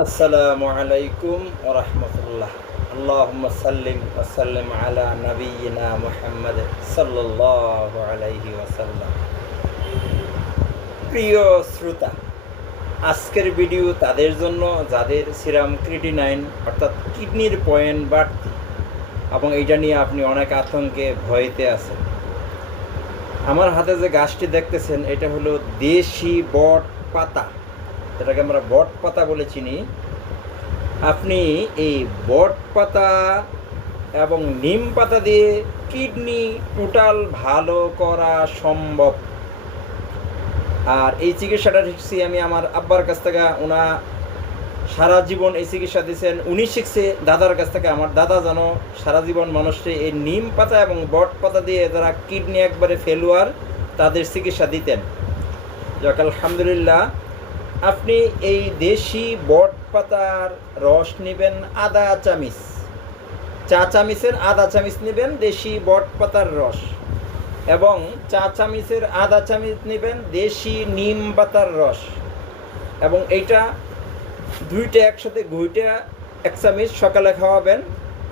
আসসালামু আলাইকুম ওয়া রাহমাতুল্লাহ। আল্লাহুম্মা সাল্লিম ওয়া সাল্লিম আলা নাবিয়িনা মুহাম্মাদ সাল্লাল্লাহু আলাইহি ওয়াসাল্লাম। প্রিয় শ্রোতা, আজকের ভিডিও তাদের জন্য যাদের সিরাম ক্রিটিনাইন অর্থাৎ কিডনির পয়েন্ট বাড়তি এবং এইটা নিয়ে আপনি অনেক আতঙ্কে ভয়েতে আছেন। আমার হাতে যে গাছটি দেখতেছেন এটা হলো দেশি বট পাতা, যেটাকে আমরা বট পাতা বলে চিনি। আপনি এই বট পাতা এবং নিম পাতা দিয়ে কিডনি টোটাল ভালো করা সম্ভব। আর এই চিকিৎসাটা শিখছি আমি আমার আব্বার কাছ থেকে। ওনা সারা জীবন এই চিকিৎসা দিয়েছেন, উনি শিখছে দাদার কাছ থেকে। আমার দাদা যেন সারা জীবন মানুষকে এই নিম পাতা এবং বট পাতা দিয়ে যারা কিডনি একবারে ফেলুয়ার তাদের চিকিৎসা দিতেন। যাক আলহামদুলিল্লাহ। আপনি এই দেশি বট পাতার রস নেবেন আধা চামচ, চা চামচের আধা চামচ নেবেন দেশি বট পাতার রস, এবং চা চামচের আধা চামচ নেবেন দেশি নিম পাতার রস, এবং এইটা দুইটা একসাথে ঘুইটা এক চামচ সকালে খাওয়াবেন,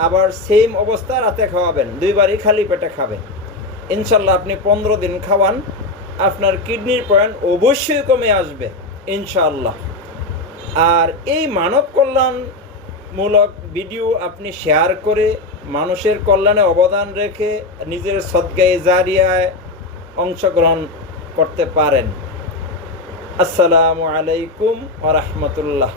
আবার সেম অবস্থা রাতে খাওয়াবেন, দুইবারই খালি পেটে খাবেন। ইনশাল্লাহ আপনি 15 দিন খাওয়ান, আপনার কিডনির পয়েন্ট অবশ্যই কমে আসবে ইনশাআল্লাহ। আর এই মানব কল্যাণমূলক ভিডিও আপনি শেয়ার করে মানুষের কল্যাণে অবদান রেখে নিজের সদকায়ে জারিয়ায় অংশগ্রহণ করতে পারেন। আসসালামু আলাইকুম ওয়া রাহমাতুল্লাহ।